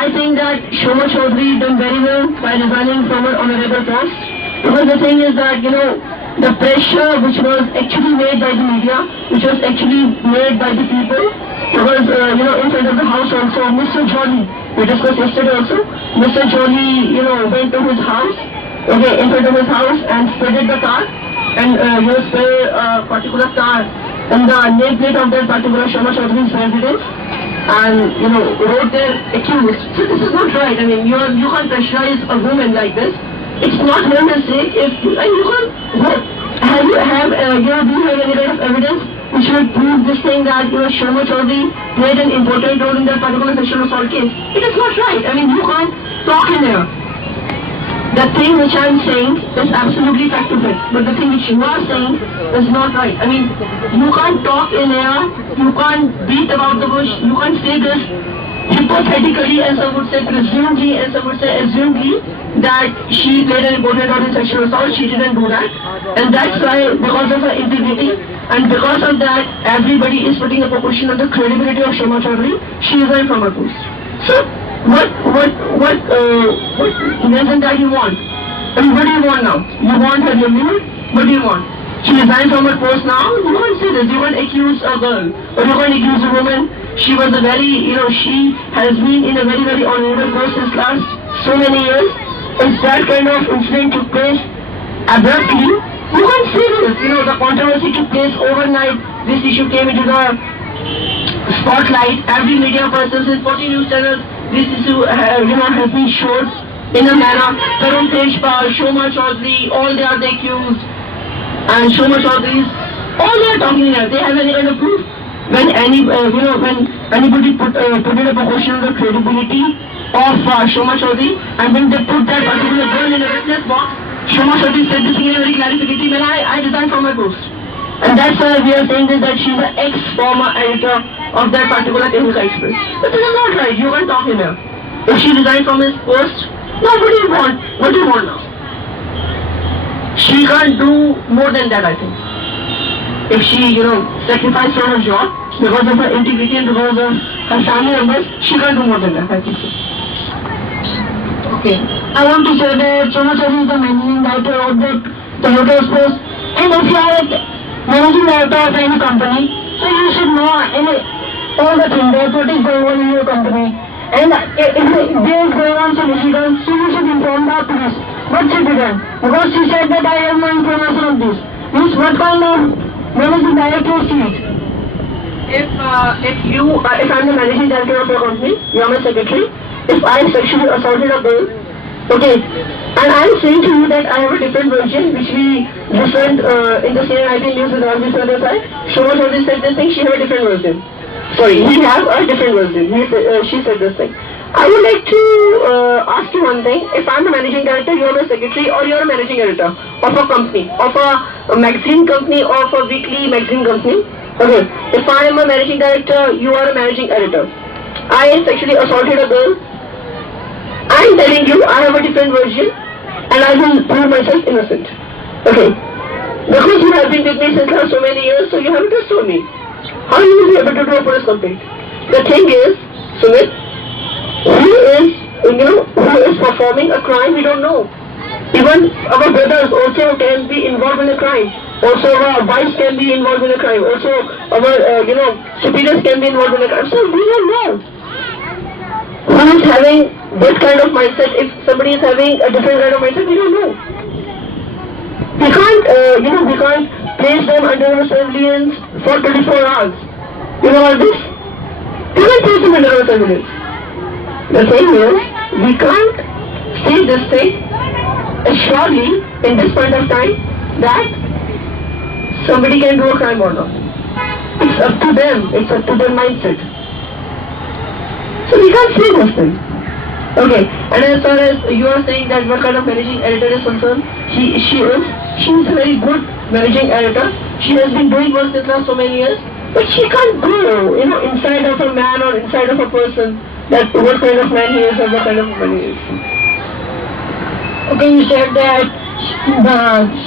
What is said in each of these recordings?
I think that Shoma Chaudhary done very well by resigning from her honorable post. Because the thing is that, the pressure which was actually made by the media, which was actually made by the people, because, in front of the house also, Mr. Jolly, we discussed yesterday also, Mr. Jolly, went to his house, in front of his house and spreaded the car, and, spread a particular car and the nameplate of that particular Shoma Chaudhary's residence, and wrote their accused. So this is not right. I mean, you can't pressurize a woman like this. It's not her mistake. If you can't, do you have any kind of evidence which will prove this thing that Shoma Chaudhary played an important role in that particular sexual assault case? It is not right. I mean, you can't talk in there. The thing which I'm saying is absolutely fact to fact, but the thing which you are saying is not right. I mean, you can't talk in air, you can't beat about the bush, you can't say this hypothetically, and some would say presumably, and some would say assumedly, that she played an important role in sexual assault. She didn't do that, and that's why, because of her integrity, and because of that, everybody is putting up a question on the credibility of Shoma Chaudhary. She resigned from her post. So, what reason that you want? I mean, what do you want now? You want her removed? What do you want? She resigned from her post now? You can't say this. You can't accuse a girl, or you can't accuse a woman. She was a very, she has been in a very, very honorable post since last so many years. If that kind of incident took place abruptly, you can't say this. The controversy took place overnight. This issue came into the spotlight. Every media person, since 40 news channels, this issue, has been shown in a manner. Tarun Tejpal, Shoma Chaudhary, all they are the accused, and Shoma Chaudhary, all they are talking here. They have any kind of proof. When anybody put in a question on the credibility of Shoma Chaudhary, and when they put that particular girl in a witness box, Shoma Chaudhary said this in a very clarificative manner. I resigned from my post. And that's why we are saying this, that she's an ex-former editor of that particular Telugu Express. But this is not right. You can't talk in here. If she resigned from his post, now what do you want? What do you want now? She can't do more than that, I think. If she, sacrificed from her job because of her integrity and because of her family members, she can't do more than that, I think so. Okay. I want to say that Shoma Chaudhary is the managing director of the Telugu Express, and if you are managing director of any company, so you should know all the things that what is going on in your company. And if there is going on some incident, so you should inform the police. What should be done? Because she said that I have no information of this. Means what kind of managing director is she? If I'm the managing director of your company, you are my secretary. If I sexually assaulted a girl, okay, and I'm saying to you that I have a different version, which we different in the CNN news with all this other side. Shoma Chaudhary said this thing, she had a different version. Sorry, he has a different version. She said this thing. I would like to ask you one thing. If I'm the managing director, you're a secretary, or you're a managing editor of a company, of a magazine company, or of a weekly magazine company. Okay, if I am a managing director, you are a managing editor. I sexually assaulted a girl. I'm telling you, I have a different version, and I will prove myself innocent. Okay, because you have been with me since last so many years, so you have to trust on me. How you will be able to do a police complaint? The thing is, Sumit, who is performing a crime, we don't know. Even our brothers also can be involved in a crime. Also our wives can be involved in a crime. Also our, superiors can be involved in a crime. So we don't know who is having this kind of mindset. If somebody is having a different kind of mindset, we don't know. We can't place them under surveillance for 24 hours. You know all this? We can't place them under surveillance. The thing is, we can't say this thing surely in this point of time that somebody can do a crime or not. It's up to them. It's up to their mindset. So we can't say this thing. Okay, and as far as you are saying that what kind of managing editor is concerned, she is a very good managing editor. She has been doing work since last so many years, but she can't go, inside of a man or inside of a person, that what kind of man he is or what kind of woman he is. Okay, you said that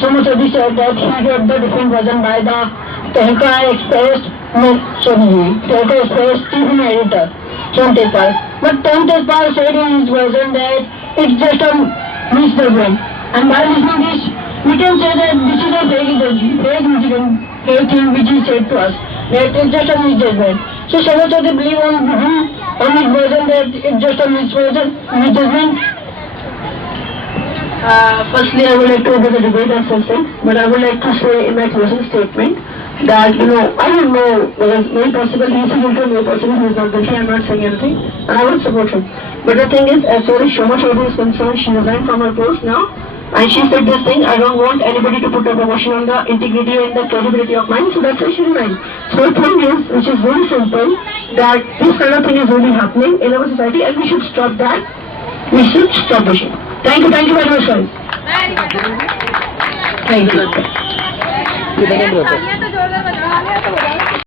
Shoma Chaudhary said that he got the different version by the Telugu Express, Telugu Express chief editor, Tarun Tejpal. But Tejpal said in his version that it's just a misjudgment. And by listening this, we can say that this is a fake incident, fake thing which he said to us. That it's just a misjudgment. So Saraswati believe on his version that it's just a misjudgment. Firstly, I would like to open the debate as something, but I would like to say in my closing statement that, I don't know whether it's very possible he is guilty or very possible he is not guilty. I'm not saying anything, and I would support him. But the thing is, as far as Shoma Chaudhary is concerned, she resigned from her post now, and she said this thing, I don't want anybody to put up a question on the integrity and the credibility of mine, so that's why she resigned. So the thing is, which is very simple, that this kind of thing is really happening in our society, and we should stop that. We should stop the shit. Thank you very much, guys. तालियां तो जोरदार बजा रहे हैं तो